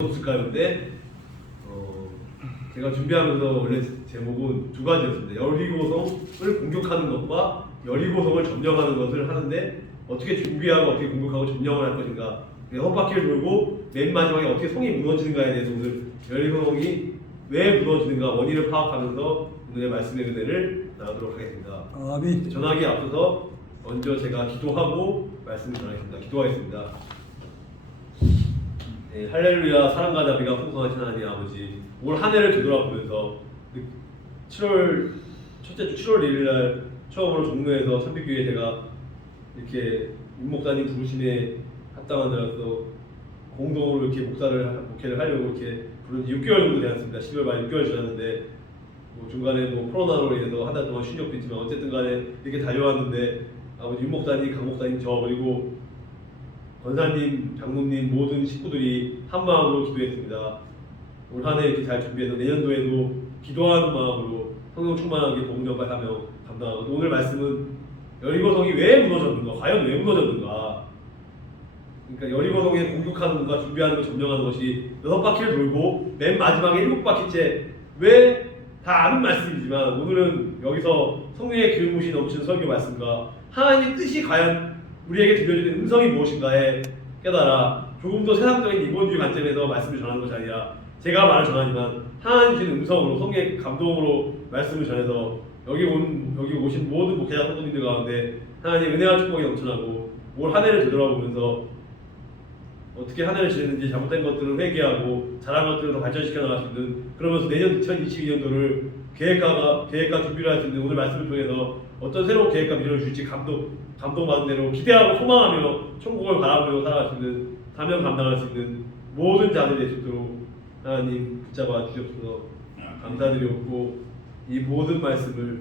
없을까요? 근데 제가 준비하면서 원래 제목은 두 가지였습니다. 여리고성을 공격하는 것과 여리고성을 점령하는 것을 하는데 어떻게 준비하고 어떻게 공격하고 점령을 할 것인가, 헛바퀴를 돌고 맨 마지막에 어떻게 성이 무너지는가에 대해서 오늘 여리고성이 왜 무너지는가 원인을 파악하면서 오늘의 말씀의 은혜를 나누도록 하겠습니다. 아멘. 전하기에 앞서서 먼저 제가 기도하고 말씀을 전하겠습니다. 기도하겠습니다. 네, 할렐루야. 사랑과 자비가 풍성하신 하나님 아버지, 올 한 해를 되돌아보면서 7월 첫째 주 7월 1일 날 처음으로 종로에서 참빛교회 제가 이렇게 윤 목사님 부르심에 합당한 자로서 공동으로 이렇게 목회를 하려고 이렇게 부른 지 6개월 정도 되었습니다. 12월 말 6개월 지났는데 중간에 코로나로 인해서 한 달 동안 쉰 적도 있지만 어쨌든 간에 이렇게 달려왔는데 아버지 윤 목사님, 강 목사님, 저 그리고 권사님, 장로님 모든 식구들이 한 마음으로 기도했습니다. 올 한 해 이렇게 잘 준비해서 내년도에도 기도하는 마음으로 성령 충만하게 복음 전파하며 감당하고, 오늘 말씀은 여리고성이 왜 무너졌는가, 과연 왜 무너졌는가. 그러니까 여리고성에 공격하는 것과 준비하는 것, 점령하는 것이 6바퀴를 돌고 맨 마지막에 7바퀴째, 왜 다 아는 말씀이지만 오늘은 여기서 성령의 기름부으시 넘치는 설교 말씀과 하나님의 뜻이 과연 우리에게 들려주는 음성이 무엇인가에 깨달아 조금 더 세상적인 이본주의 관점에서 말씀을 전하는 것이 아니라 제가 말을 전하지만 하나님 주신 음성으로, 성령의 감동으로 말씀을 전해서 여기 오신 모든 목회자 성도님들 가운데 하나님의 은혜와 축복이 넘쳐나고 올 한 해를 되돌아보면서 어떻게 한 해를 지냈는지, 잘못된 것들을 회개하고 잘한 것들을 더 발전시켜 나갈 수 있는, 그러면서 내년 2022년도를 계획과 준비를 할 수 있는 오늘 말씀을 통해서 어떤 새로운 계획과 미래를 줄지 감동받은 대로 기대하고 소망하며 천국을 바라보며 살아갈 수 있는, 사명 감당할 수 있는 모든 자들이 될 수 있도록 하나님 붙잡아 주시옵소서. 감사드리옵고 이 모든 말씀을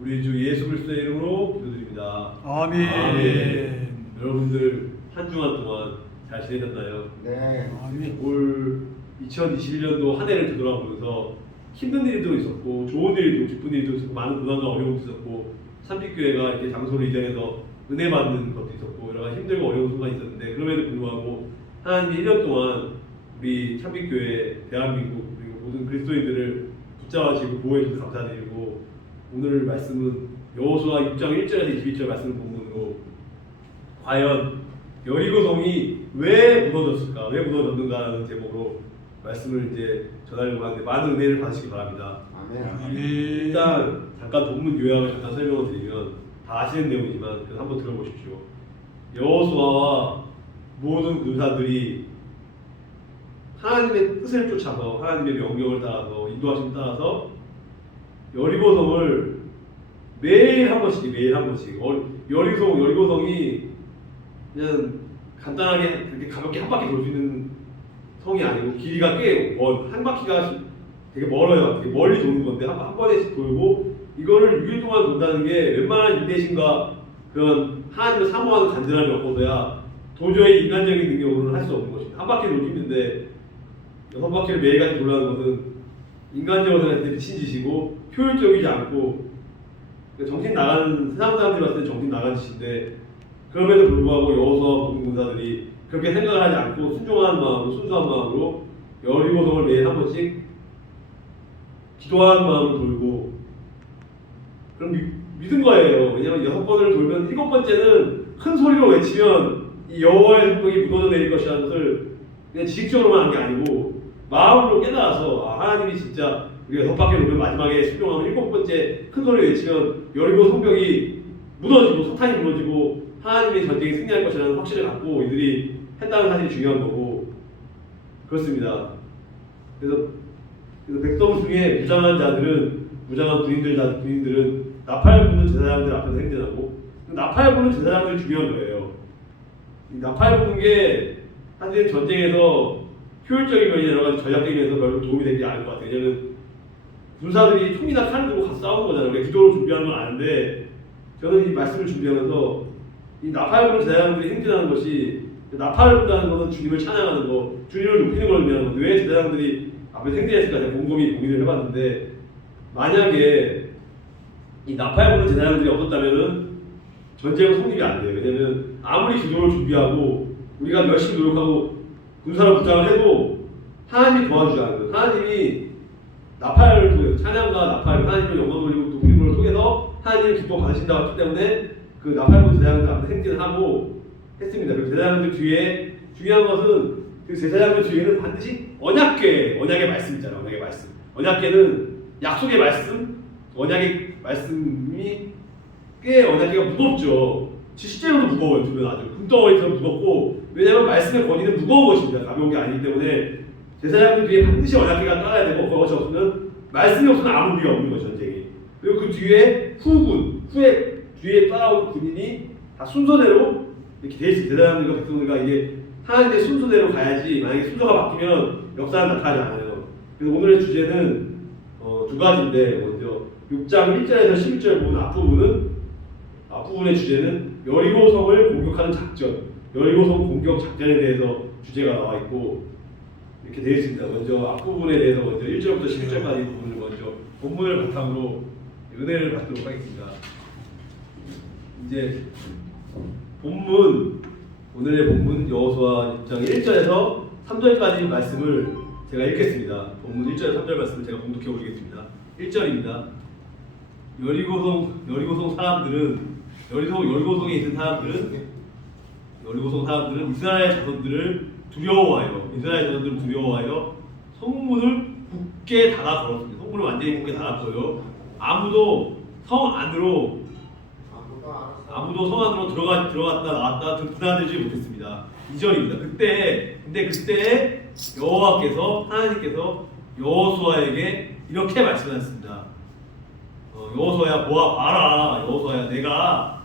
우리 주 예수 그리스도의 이름으로 기도드립니다. 아멘. 아멘. 여러분들 한 주간 동안 잘 지내셨나요? 네. 아멘. 올 2021년도 한 해를 되돌아보면서 힘든 일도 있었고 좋은 일도, 기쁜 일도 있었고 많은 고난과 어려움도 있었고 참빛교회가 이렇게 장소를 이전해서 은혜 받는 것도 있었고 여러 가지 힘들고 어려운 순간이 있었는데, 그럼에도 불구하고 하나님이 1년 동안 우리 참빛교회, 대한민국 그리고 모든 그리스도인들을 붙잡아 주시고 보호해 주셔서 감사드리고, 오늘 말씀은 여호수아 6장 1절에서 22절 말씀을 본문으로 과연 여리고성이 왜 무너졌을까, 왜 무너졌는가라는 제목으로 말씀을 이제 전하려고 하는데 많은 은혜를 받으시기 바랍니다. 아멘. 일단 잠깐 본문 요약을 잠깐 설명을 드리면 다 아시는 내용이지만 그래서 한번 들어보십시오. 여호수아와 모든 군사들이 하나님의 뜻을 쫓아서, 하나님의 명령을 따라서, 인도하심을 따라서 여리고성을 매일 한 번씩 여리고성이 그냥 간단하게 그렇게 가볍게 한 바퀴 돌 수 있는 성이 아니고 길이가 꽤 한 바퀴가 되게 멀어요. 되게 멀리 도는 건데 한 번에씩 돌고 이거를 6일 동안 돈다는 게 웬만한 인내심과 그런 하나님을 사모하는 간절함이 없어서야 도저히 인간적인 능력으로는 할 수 없는 것입니다. 한 바퀴 돌기 힘든데 6바퀴를 매일같이 돌라는 것은 인간적으로 생각할 때 미친 짓이고 효율적이지 않고 정신 나가는, 세상 사람들이 봤을 때 정신 나간 짓인데, 그럼에도 불구하고 여호수아와 모든 군사들이 그렇게 생각을 하지 않고 순종하는 마음으로, 순수한 마음으로 여리고성을 매일 한 번씩 기도하는 마음으로 돌고, 그럼 믿은 거예요. 왜냐하면 6번을 돌면 7번째는 큰 소리로 외치면 이 여호와의 성벽이 무너져 내릴 것이라는 것을 그냥 지식적으로만 한 게 아니고 마음으로 깨달아서 하나님이 진짜 우리가 6바퀴 돌면 마지막에 순종하면 7번째 큰 소리로 외치면 여리고 성벽이 무너지고 석탄이 무너지고 하나님의 전쟁이 승리할 것이라는 확신을 갖고 이들이 했다는 사실이 중요한 거고, 그렇습니다. 그래서 백성 중에 무장한 군인들은 나팔 부는 제사장들 앞에서 행진하고, 나팔 부는 제사장들이 중요한 거예요. 나팔 부는 게 사실 전쟁에서 효율적인 면이 여러 가지 전략적인 면에서 별로 도움이 되지 않을 것 같아요. 왜냐면 군사들이 총이나 칼을 들고 가서 싸우는 거잖아요. 우리가 기도를 준비하는 건 아는데, 저는 이 말씀을 준비하면서 이 나팔 부는 제사장들이 행진하는 것이, 나팔을 분다는 것은 주님을 찬양하는 거, 주님을 높이는 걸 의미하는 건데 왜 제사장들이 앞에서 행진했을까 제가 곰곰이 고민을 해봤는데, 만약에 이 나팔 부는 제사장들이 없었다면은 전쟁은 성립이 안 돼요. 왜냐면 아무리 기도를 준비하고 우리가 열심히 노력하고 군사를 부탁을 해도 하나님이 도와주자는 거예요. 하나님이 나팔을 통해서 찬양과 나팔, 하나님을 영광 돌리고 높임을 통해서 하나님을 기뻐 받으신다고 했기 때문에 그 나팔부 제사장들 앞에 행진을 하고 했습니다. 그리고 제사장들 뒤에 중요한 것은 그 제사장들 뒤에는 반드시 언약의 말씀 있잖아요. 언약의 말씀. 언약계는 약속의 말씀, 언약의 말씀이 꽤 언약계가 무겁죠. 실제로도 무거워요. 두면 아주 금덩어리처럼 무겁고, 왜냐하면 말씀의 권위는 무거운 것입니다. 가벼운 게 아니기 때문에 제사장들 뒤에 반드시 언약계가 따라야 되고, 그것이 없으면 말씀이 없으면 아무 의미가 없는 거죠. 전쟁이. 그리고 그 뒤에 뒤에 따라온 군인이 다 순서대로 이렇게 돼 있어요. 제사장들과 백성들과 이게 하나님의 순서대로 가야지, 만약에 순서가 바뀌면 역사는 나타나지 않아요. 그래서 오늘의 주제는 두 가지인데, 먼저 6장 1절에서 11절 부분 앞부분의 주제는 여리고성을 공격하는 작전, 여리고성 공격 작전에 대해서 주제가 나와 있고 이렇게 되어 있습니다. 먼저 앞부분에 대해서 먼저 1절부터 11절까지 부분을 먼저 본문을 바탕으로 은혜를 받도록 하겠습니다. 이제 오늘의 본문 여호수아 6장 1절에서 3절까지 말씀을 제가 읽겠습니다. 본문 1절 3절 말씀을 제가 봉독해 보겠습니다. 1절입니다. 여리고성 사람들은 여리고성에 있는 사람들은 이스라엘 자손들을 두려워하여 성문을 굳게 닫아 걸었습니다. 성문을 완전히 굳게 닫았고요. 아무도 성 안으로 들어갔다 나왔다 드나들지 못했습니다. 2절입니다. 그때 하나님께서 여호수아에게 이렇게 말씀하셨습니다. 여호수아야 봐라. 여호수아야 내가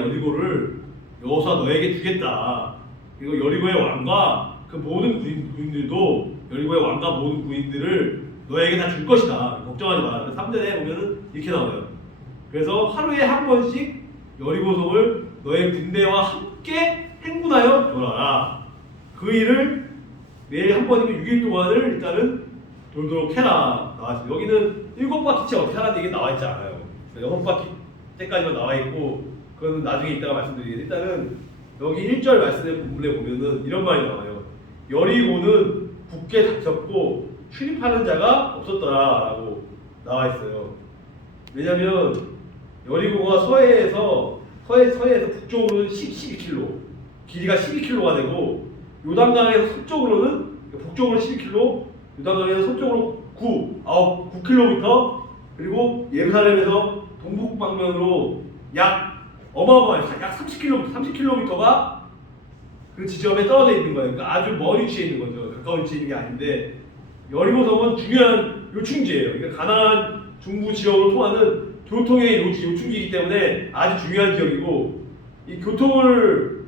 여리고를 여호수아 너에게 주겠다. 그리고 여리고의 왕과 그 모든 구인들도 여리고의 왕과 모든 구인들을 너에게 다 줄 것이다. 걱정하지 마라. 3절에 보면은 이렇게 나와요. 그래서 하루에 한 번씩 여리고성을 너의 군대와 함께 행군하여 돌아라. 그 일을 매일 한 번이면 6일 동안을 일단은 돌도록 해라. 나왔어요. 여기는 7바퀴째 어떻게 하라는 얘기 나와 있지 않아요. 6바퀴 때까지만 나와 있고, 그건 나중에 이따가 말씀드리겠는데, 일단은 여기 1절 말씀의 본문에 보면은 이런 말이 나와요. 여리고는 굳게 닫혔고 출입하는 자가 없었더라라고 나와 있어요. 왜냐면 여리고가 서해에서 북쪽으로는 12km, 길이가 12km가 되고, 요단강에서 북쪽으로 12km, 요단강에서 서쪽으로 9km, 그리고 예루살렘에서 동북 방면으로 약 30km가 그 지점에 떨어져 있는 거예요. 그러니까 아주 먼 위치에 있는 거죠. 가까운 위치에 있는 게 아닌데, 여리고성은 중요한 요충지예요. 그러니까 가나안 중부 지역으로 통하는 교통의 요충지이기 때문에 아주 중요한 지역이고, 이 교통을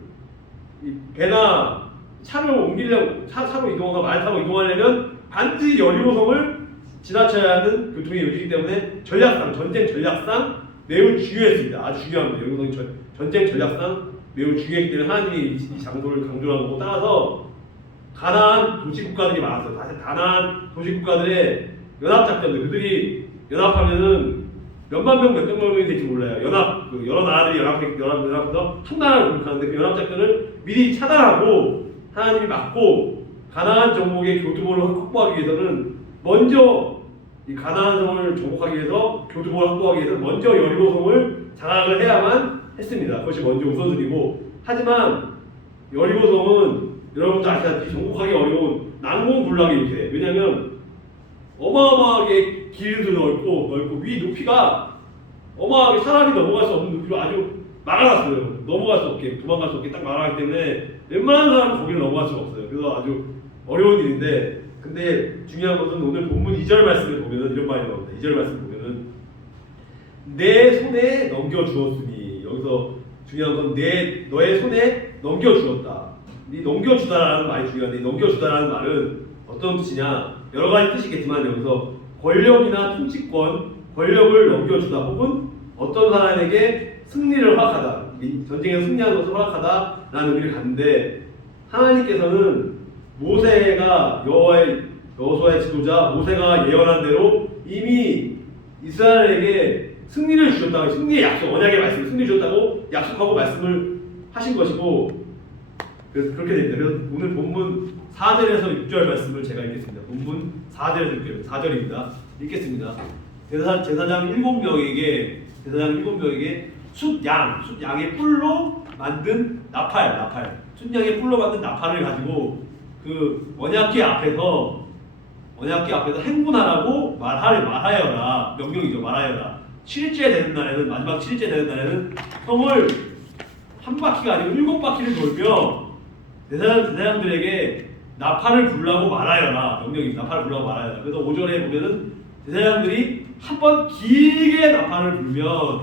배나 차로 이동하거나 말 타고 이동하려면 반드시 여리고성을 지나쳐야 하는 교통의 요지이기 때문에 전쟁 전략상 매우 중요했습니다. 아주 중요합니다. 여리고성이 전쟁 전략상 매우 중요했기 때문에 하나님이 이 장소를 강조한 거고, 따라서 가나안 도시국가들이 많았어요. 가나안 도시국가들의 연합작전들, 그들이 연합하면은 몇만 명, 몇백 명이 될지 몰라요. 여러 나라들이 연합해서 한 나라를 공격하는데, 그 연합작전을 미리 차단하고 하나님이 막고 가나안 정복의 교두보를 확보하기 위해서는 먼저 이 가나안 성을 정복하기 위해서 교두보를 확보하기 위해서 먼저 여리고성을 장악을 해야만 했습니다. 그것이 먼저 우선순위고, 하지만 여리고성은 여러분도 아시다시피 정복하기 어려운 난공불락의 요새. 왜냐하면 어마어마하게 길도 넓고 위 높이가 어마어마하게 사람이 넘어갈 수 없는 높이로 아주 막아놨어요. 넘어갈 수 없게, 도망갈 수 없게 딱 막아놨기 때문에 웬만한 사람은 거기를 넘어갈 수가 없어요. 그래서 아주 어려운 일인데, 근데 중요한 것은 오늘 본문 2절 말씀을 보면은 이런 말이 나옵니다. 2절 말씀을 보면은 내 손에 넘겨주었으니, 여기서 중요한 건 너의 손에 넘겨주었다. 이 넘겨주다라는 말이 중요한데, 넘겨주다라는 말은 어떤 뜻이냐? 여러 가지 뜻이겠지만, 여기서 권력이나 통치권, 권력을 넘겨주다, 혹은 어떤 사람에게 승리를 허락하다, 전쟁에서 승리하는 것을 허락하다라는 의미를 갖는데, 하나님께서는 모세가 여호수아의 지도자 모세가 예언한 대로 이미 이스라엘에게 승리를 주셨다고, 승리의 약속, 언약의 말씀, 승리 주셨다고 약속하고 말씀을 하신 것이고, 그래서 그렇게 됩니다. 그래서 오늘 본문 4절에서 6절 말씀을 제가 읽겠습니다. 본문 4절에서 6절, 4절입니다. 읽겠습니다. 제사장 7명에게 숫양의 뿔로 만든 나팔, 숫양의 뿔로 만든 나팔을 가지고 그 언약궤 앞에서 행군하라고 말하여라. 명령이죠. 말하여라. 7일째 되는 날에는, 마지막 7일째 되는 날에는 성을 한 바퀴가 아니고 7바퀴를 돌며 제사장들에게 나팔을 불라고 말하여라. 명령입니다. 나팔을 불라고 말하여라. 그래서 5절에 보면은 제사장들이 한 번 길게 나팔을 불면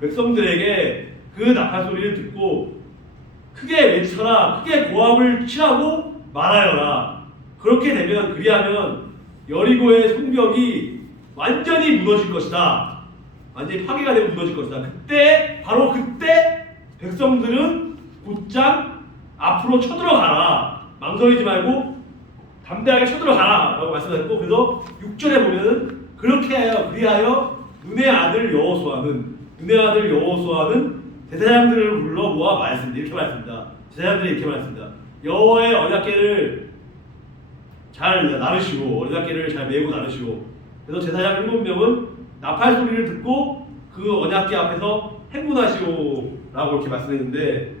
백성들에게 그 나팔 소리를 듣고 크게 외쳐라. 크게 고함을 치라고 말하여라. 그렇게 되면, 그리하면 여리고의 성벽이 완전히 무너질 것이다. 완전히 파괴가 되고 무너질 것이다. 바로 그때 백성들은 곧장 앞으로 쳐들어가라. 망설이지 말고 담대하게 쳐들어가라 라고 말씀하셨고, 그래서 6절에 보면은 그리하여 눈의 아들 여호수아는 제사장들을 불러 모아 말씀드립니다. 이렇게 말씀합니다. 제사장들이 이렇게 말씀합니다. 여호와의 언약궤를 잘 나르시고, 언약궤를 잘 메고 나르시고, 그래서 제사장 7명은 나팔 소리를 듣고 그 언약궤 앞에서 행군하시오라고 이렇게 말씀했는데,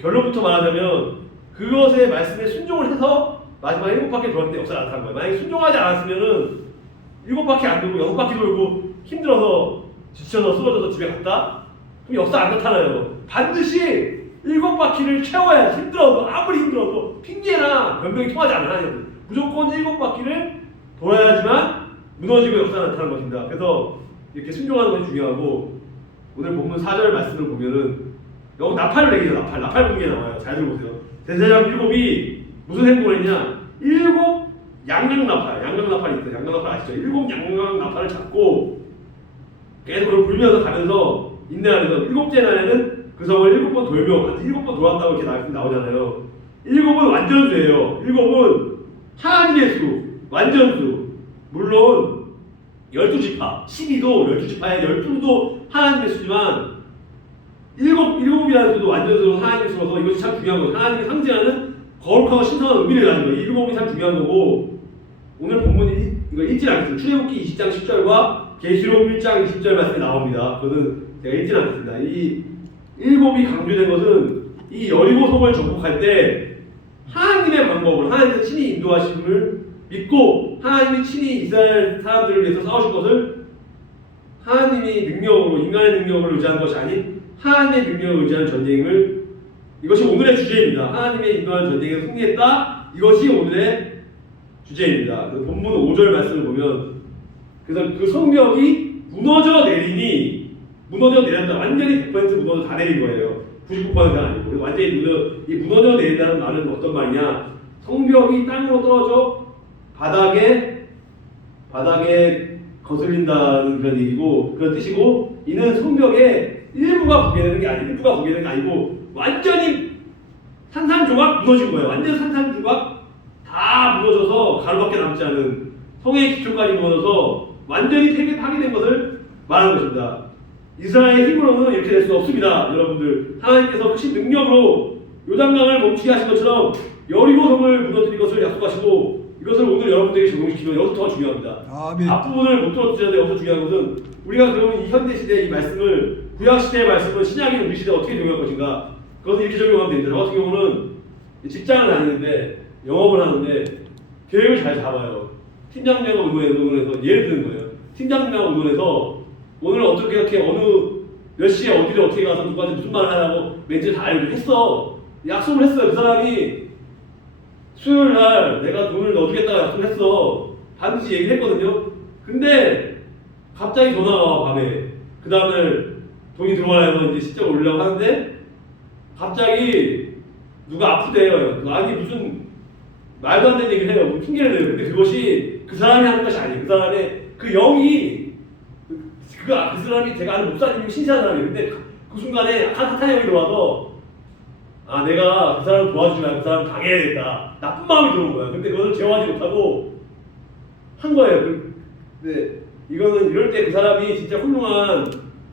결론부터 말하자면 그것의 말씀에 순종을 해서 마지막 7바퀴 돌았는데 역사가 나타난 거예요. 만약에 순종하지 않았으면은 7바퀴 안 돌고 6바퀴 돌고 힘들어서 지쳐서 쓰러져서 집에 갔다? 그럼 역사 안 나타나요. 반드시 7바퀴를 채워야, 힘들어도, 아무리 힘들어도 핑계나 변명이 통하지 않아요. 무조건 7바퀴를 돌아야지만 무너지고 역사가 나타나는 것입니다. 그래서 이렇게 순종하는 것이 중요하고, 오늘 본문 4절 말씀을 보면은 여기 나팔을 얘기해요. 나팔 분게 나와요. 잘 들어보세요. 제사장 7이 무슨 행동을 했냐? 7 양강나팔이 있어요. 양강나팔 아시죠? 7 양강나팔을 잡고 계속 그걸 불면서 가면서 인내하면서 7째 날에는 그 성을 7번 돌며 7번 돌았다고 이렇게 나오잖아요. 7은 완전수예요. 7은 하나님의 수, 완전수. 물론 12지파, 12도 12지파의 12도 하나님의 수지만 일곱이라는 수도 완전수로 하나님의 수로서 이것이 참 중요한 거죠. 하나님이 상징하는 거룩하고 신성한 의미를 가진 거예요. 일곱이 참 중요한 거고, 오늘 본문이 이거 읽지 않겠습니다. 출애굽기 20장 10절과 계시록 1장 20절 말씀이 나옵니다. 그거는 제가 읽지 않겠습니다. 이 7이 강조된 것은 이 여리고 성을 정복할 때 하나님의 방법을, 하나님께서 친히 인도하심을 믿고 하나님이 친히 이스라엘 사람들을 위해서 싸우실 것을 하나님이 능력으로, 인간의 능력을 의지한 것이 아닌 하나님의 능력을 의지한 전쟁을, 이것이 오늘의 주제입니다. 하나님의 인도한 전쟁에서 승리했다. 이것이 오늘의 주제입니다. 본문 5절 말씀을 보면, 그래서 그 성벽이 무너져 내렸다. 완전히 100% 무너져 다 내린 거예요. 99%가 아니고. 완전히 무너져 내린다는 말은 어떤 말이냐? 성벽이 땅으로 떨어져 바닥에 거슬린다는 그런 얘기고, 그런 뜻이고, 이는 성벽의 일부가 붕괴되는 게 아니고 완전히 산산조각 무너진 거예요. 완전 산산조각 다 무너져서 가루밖에 남지 않은, 성의 기초까지 무너져서 완전히 파괴된 것을 말하는 것입니다. 이스라엘의 힘으로는 이렇게 될 수 없습니다. 여러분들, 하나님께서 크신 능력으로 요단강을 멈추게 하신 것처럼 여리고 성을 무너뜨린 것을 약속하시고, 이것을 오늘 여러분들에게 적용시키면 여기서 더 중요합니다. 아멘. 앞부분을 못 들어주셔도 여기서 중요한 것은, 우리가 그러면 이 현대시대의 이 말씀을, 구약시대의 말씀을 신약의 우리 시대에 어떻게 적용할 것인가, 그것을 이렇게 적용하면 됩니다. 저 같은 경우는 직장을 다니는데, 영업을 하는데 계획을 잘 잡아요. 팀장님하고 의논해서, 예를 드는 거예요. 팀장님하고 의논해서 오늘 어떻게 어느 몇 시에 어디를 어떻게 가서 누구한테 무슨 말을 하라고 멘트를 다 알고 했어. 약속을 했어요. 그 사람이 수요일 날 내가 돈을 넣어주겠다고 약속을 했어. 반드시 얘기를 했거든요. 근데 갑자기 전화가 와, 밤에. 그 다음날 돈이 들어와야 해서 이제 실적 올리려고 하는데 갑자기 누가 아프대요. 아니 무슨 말도 안 되는 얘기를 해요. 뭐 핑계를 내요. 근데 그것이 그 사람이 하는 것이 아니에요. 그 사람의 그 영이, 그 사람이, 제가 아는 목사님이 신시한 사람이에요. 근데 그 순간에 사탄형이 들어와서, 아, 내가 그 사람을 도와주면 그 사람 당해야겠다. 나쁜 마음이 들어온 거야. 근데 그걸 제어하지 못하고 한 거예요. 근데 이거는 이럴 때 그 사람이 진짜 훌륭한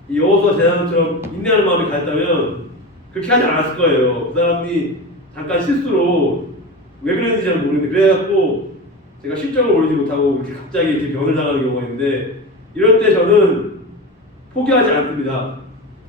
이 여호수아 제사장처럼 인내하는 마음이 가졌다면 그렇게 하지 않았을 거예요. 그 사람이 잠깐 실수로 왜 그랬는지 잘 모르겠는데 그래갖고 제가 실적을 올리지 못하고 이렇게 갑자기 이렇게 변을 당하는 경우가 있는데 이럴 때 저는 포기하지 않습니다.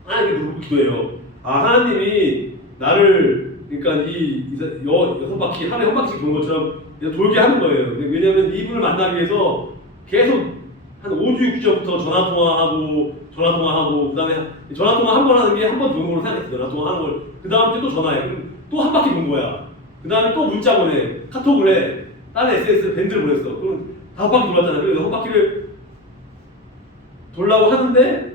하나님께 물고 기도해요. 아 하나님이 나를 그러니까 이 6바퀴 하루에 한 바퀴 도는 것처럼 돌게 하는 거예요. 왜냐하면 이분을 만나기 위해서 계속 한 5주 6주부터 전화통화하고 그다음에 전화통화 한 번 하는 게 한 번 도는 걸로 생각했어요. 전화통화 하는 걸. 그 다음 때 또 전화해. 그럼 또 한 바퀴 돈 거야. 그 다음에 또 문자 보내. 카톡을 해. 다른 SNS 밴드를 보냈어. 그럼 5바퀴 돌았잖아요. 그래서 6바퀴를 돌라고 하는데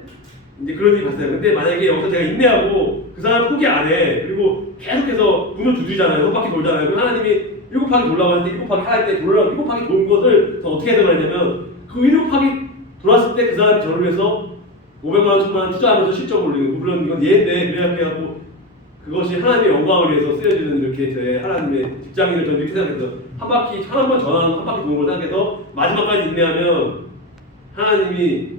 이제 그런 일이 봤어요. 근데 만약에 여기서 제가 인내하고 그 사람 포기 안 해. 그리고 계속해서 문을 두드리잖아요. 6바퀴 돌잖아요. 그럼 하나님이 7바퀴 돌라고 할 때 7바퀴 할 때 돌라고 7바퀴 도는 것을 더 어떻게 해석을 했냐면 그 7바퀴 돌았을 때 그 사람이 저를 위해서 500만 원, 1000만 원 투자하면서 실적을 올리고 물론 이건 예인데 그래갖고 그것이 하나님의 영광을 위해서 쓰여지는 이렇게 저의 하나님의 직장인을 저는 이렇게 생각해서 한 번 전화하는 한 바퀴 도는 걸 생각해서 마지막까지 인내하면 하나님이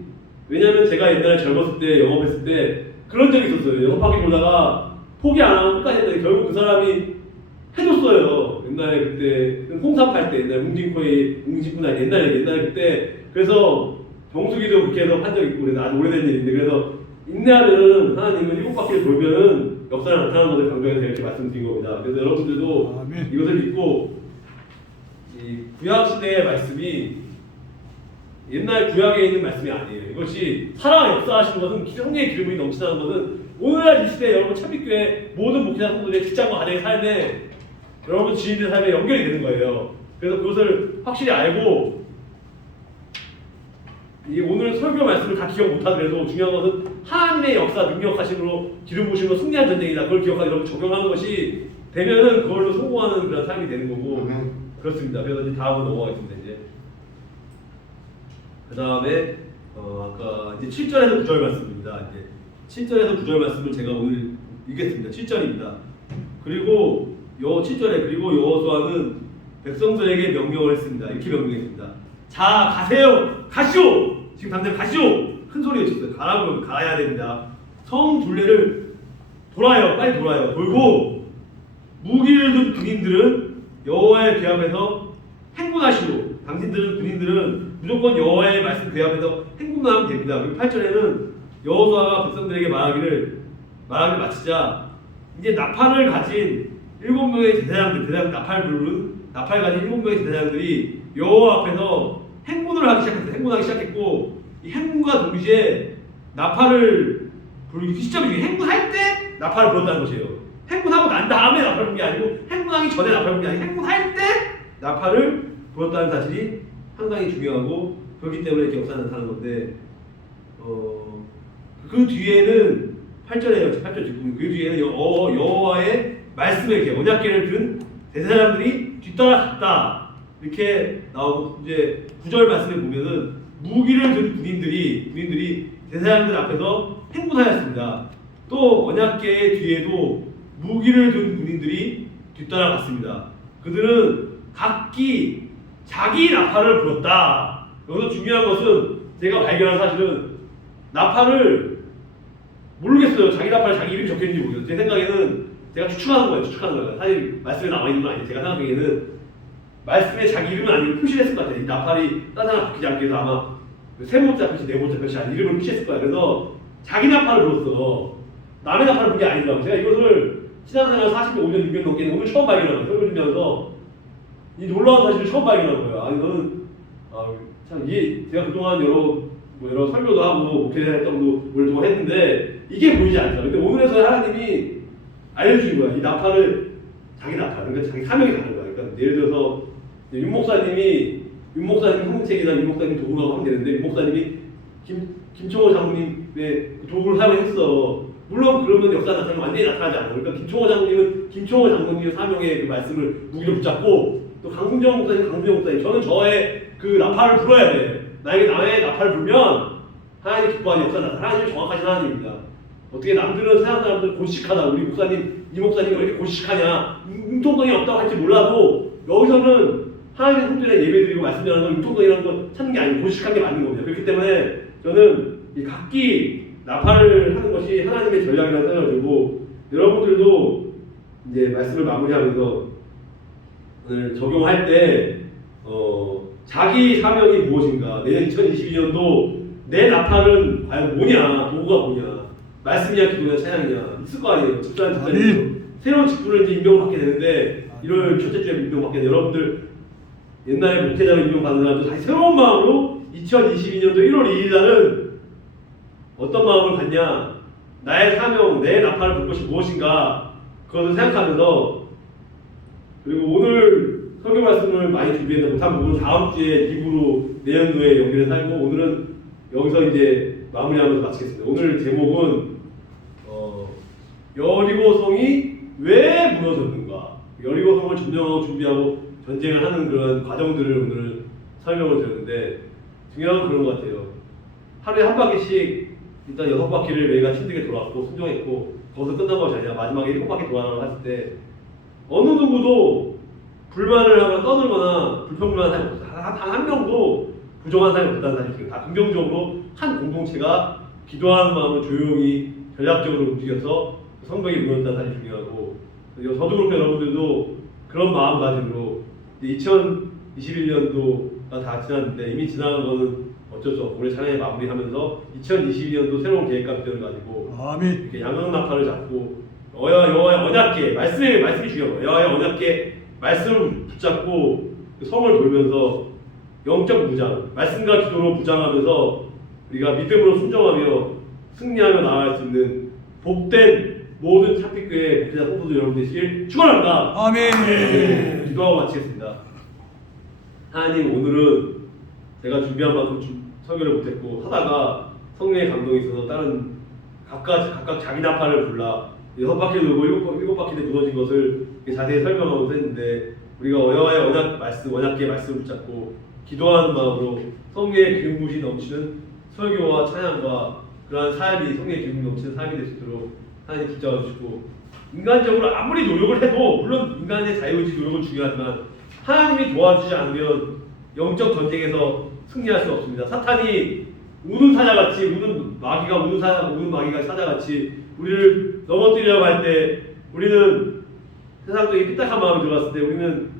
왜냐면 제가 옛날에 젊었을 때 영업했을 때 그런 적이 있었어요. 영업하기 돌다가 포기 안 하고 끝까지 했더니 결국 그 사람이 해줬어요. 옛날에 그때 홍삼 팔 때 옛날에 웅진코에 옛날에 그때 그래서 정수기도 그렇게 해서 한 적이 있고 그래서 아주 오래된 일인데 그래서 인내하면은 하나님은 7바퀴를 돌면은 역사를 나타나는 것을 강조해서 이렇게 말씀드린 겁니다. 그래서 여러분들도 아멘. 이것을 믿고 이 구약 시대의 말씀이 옛날 구약에 있는 말씀이 아니에요. 이것이 살아 역사하시는 것은 성령의 기름이 넘치다는 것은 오늘날 이 시대에 여러분 참빛교회 모든 목회자 성도들의 직장과 가정의 삶에 여러분 지인들의 삶에 연결이 되는 거예요. 그래서 그것을 확실히 알고 이 오늘 설교 말씀을 다 기억 못하더라도 중요한 것은 하나님의 역사 능력하심으로 기름 부으심으로 승리한 전쟁이다. 그걸 기억하고 여러분 적용하는 것이 되면은 그걸로 성공하는 그런 삶이 되는 거고 그렇습니다. 그래서 이제 다음으로 넘어가겠습니다. 이제 그 다음에 아까 이제 7절에서 9절 말씀입니다. 이제 7절에서 9절 말씀을 제가 오늘 읽겠습니다. 7절입니다. 그리고 7절에 그리고 여호수아는 백성들에게 명령을 했습니다. 이렇게 명령했습니다. 자 가세요, 가시오. 지금 당장 가시오. 큰 소리 외쳤어요. 가라고 가야 됩니다. 성 둘레를 돌아요, 빨리 돌아요. 돌고 무기를 든 군인들은 여호와의 궤 앞에서 행군하시고 당신들은 군인들은 무조건 여호와의 말씀 궤 앞에서 행군하면 됩니다. 그리고 8절에는 여호수아가 백성들에게 말하기를 마치자 이제 나팔을 가진 7명의 제사장들, 나팔 가진 7명의 제사장들이 여호와 앞에서 행군을 하기 시작했어요. 행군하기 시작했고 이 행군과 동시에 나팔을 부르기 시점이 행군할 때 나팔을 불었다는 것이에요. 행군하고 난 다음에 나팔을 부른 게 아니고 행군하기 전에 나팔을 부른 게 아니고 행군할 때 나팔을 불었다는 사실이 상당히 중요하고 그렇기 때문에 이렇게 역사가 나타나는 건데 그 뒤에는 8절에 8절 뒷부분 그 뒤에는 여호와의 말씀의 궤 언약궤를 든 제사장들이 뒤따라갔다 이렇게 나오고 이제 9절 말씀에 보면은 무기를 든 군인들이 제사장들 앞에서 행군하였습니다. 또 언약궤의 뒤에도 무기를 든 군인들이 뒤따라갔습니다. 그들은 각기 자기 나팔을 불었다. 여기서 중요한 것은 제가 발견한 사실은 나팔을 모르겠어요. 자기 나팔 자기 이름이 적혀있는지 모르겠어요. 제 생각에는 제가 추측하는 거예요. 사실 말씀에 나와 있는 건 아니에요. 제가 생각하기에는 말씀에 자기 이름은 아니고 표시를 했을 것 같아요. 이 나팔이 딴 사람 바뀌지 않기 위해서 아마 세 번째 표시, 네 번째 표시 아닌 이름을 표시했을 거예요. 그래서 자기 나팔을 불었어. 남의 나팔을 부른 게 아니더라고요. 제가 이것을 신앙생활 45년, 6년 넘게 오늘 처음 발견한 거예요. 설교 준비하면서 이 놀라운 사실을 처음 발견한 거예요. 아니 저는 참 이게 제가 그동안 여러 설교도 하고 목회 활동도 오랫동안 했는데 이게 보이지 않더라고요. 근데 오늘에서 하나님이 알려주신 거야. 이 나팔을 자기 나팔, 그러니까 자기 사명이 다른 거야. 그러니까 예를 들어서 윤 목사님 성책이나 윤 목사님 도구라고 하면 되는데 윤 목사님이 김총호 장로님의 도구를 사용했어. 물론 그러면 역사 나타나면 완전히 나타나지 않아요. 그러니까 김총호 장로님의 사명의 그 말씀을 무기로 붙잡고 또 강승정 목사님 저는 저의 그 나팔을 불어야 돼. 나에게 남의 나팔을 불면 하나님 기뻐하는 역사 나타나. 하나님이 정확하신 하나님입니다. 어떻게 남들은 세상 사람들 고식하다. 우리 목사님 이 목사님이 왜 이렇게 고식하냐 융통성이 없다고 할지 몰라도 여기서는 하나님의 성전에 예배드리고 말씀드리는 건 융통성이라는 건 찾는 게 아니고 고식한 게 맞는 겁니다. 그렇기 때문에 저는 이 각기 나팔을 하는 것이 하나님의 전략이라고 생각을 들고 여러분들도 이제 말씀을 마무리하면서 오늘 적용할 때 자기 사명이 무엇인가, 내년 2022년도 내 나팔은 과연 뭐냐, 도구가 뭐냐, 말씀이냐, 기도냐, 찬양이냐 있을 거 아니에요. 집사님 새로운 직분을 이제 임명받게 되는데 1월 첫째 주에 임명받게 되는 여러분들 옛날에 목회자로 임명받는 사람도 다시 새로운 마음으로 2022년도 1월 2일 날은 어떤 마음을 갖냐, 나의 사명, 내 나팔을 볼 것이 무엇인가 그것을 생각하면서, 그리고 오늘 설교 말씀을 많이 준비해서 못한 부분은 다음 주에 2부로 내년도에 연결해 살고, 오늘은 여기서 이제 마무리하면서 마치겠습니다. 오늘 제목은 여리고성이 왜 무너졌는가, 여리고성을 점령하고 준비하고 전쟁을 하는 그런 과정들을 오늘 설명을 드렸는데, 중요한 건 그런 것 같아요. 하루에 한 바퀴씩 일단 6바퀴를 매가 힘들게 돌았고 순종했고, 거기서 끝난 것이 아니라 마지막에 7바퀴 돌아라고 했을 때 어느 누구도 불만을 하거나 떠들거나 불평불만한 사람이 없었어요. 단 한 명도 부정한 사람이 없다는 사실이에요. 다 긍정적으로 한 공동체가 기도하는 마음으로 조용히 전략적으로 움직여서 성벽이 무너졌다는 사실이 중요하고, 저도 그렇고 여러분들도 그런 마음가짐으로 2021년도가 다 지났는데, 이미 지나간 거는 어쩔 수 없고 올해 찬양에 마무리하면서 2022년도 새로운 계획과 비전을 가지고 아멘. 이렇게 양강나팔을 잡고 여호와의 언약궤, 말씀이 중요해요. 여호와의 언약궤 말씀을 붙잡고 성을 돌면서 영적 무장, 말씀과 기도로 무장하면서 우리가 믿음으로 순종하며 승리하며 나아갈 수 있는 복된 모든 참빛교회 목회자 성도들 여러분 되시길 축원합니다. 아멘. 네, 기도하고 마치겠습니다. 하나님, 오늘은 제가 준비한 만큼 설교를 못했고 하다가 성령의 감동이 있어서 다른 각각 자기 나팔을 불라 6바퀴 돌고 7바퀴에 무너진 것을 자세히 설명하면서 했는데, 우리가 여호와의 언약궤 말씀을 붙잡고 기도하는 마음으로 성령의 기름 부으시 넘치는 설교와 찬양과 그러한 삶이, 성령의 기름 넘치는 삶이 될 수 있도록 하나님 붙잡아 주시고, 인간적으로 아무리 노력을 해도, 물론 인간의 자유의지 노력은 중요하지만 하나님이 도와주지 않으면 영적 전쟁에서 승리할 수 없습니다. 사탄이 우는 사자같이, 우는 마귀가 사자같이 우리를 넘어뜨리려고 할 때, 우리는 세상적인 삐딱한 마음이 들어갔을 때 우리는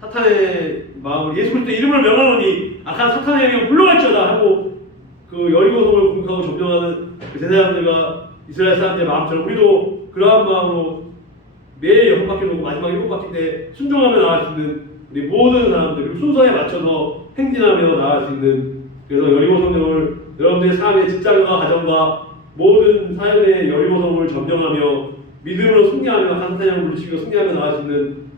사탄의 마음을, 예수 그리스도 이름을 명하노니 악한 사탄의 영이 물러갈지어다 하고 그 여리고성을 공격하고 점령하는 그 제사장들과 이스라엘 사람들의 마음처럼 우리도 그러한 마음으로 매일 6바퀴 돌고 마지막 7바퀴 때 순종하며 나갈 수 있는 우리 모든 사람들, 그리고 순서에 맞춰서 행진하며 나갈 수 있는, 그래서 여리고성을 여러분들의 삶의 직장과 가정과 모든 삶의 여리고성을 점령하며 믿음으로 승리하며 한사냥을 물리치며 승리하며 나갈 수 있는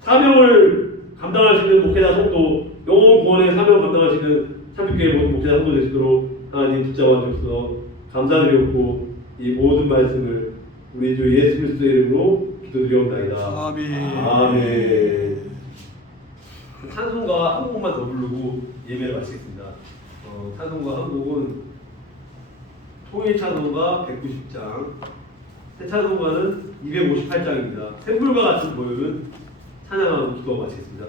사명을 감당할 수 있는 목회자 성도, 영혼 구원의 사명을 감당할 수 있는 참빛교회 모든 목회자 성도 되시도록 하나님 붙잡아 주셔서 감사드렸고, 이 모든 말씀을 우리 주 예수 그리스도의 이름으로 기도드리옵나이다. 아멘. 아멘. 찬송가 한 곡만 더 부르고 예배를 마치겠습니다. 찬송가 한 곡은 통일 찬송가 190장, 새 찬송가는 258장입니다. 샘플과 같은 보혈은 찬양하고 기도하고 마치겠습니다.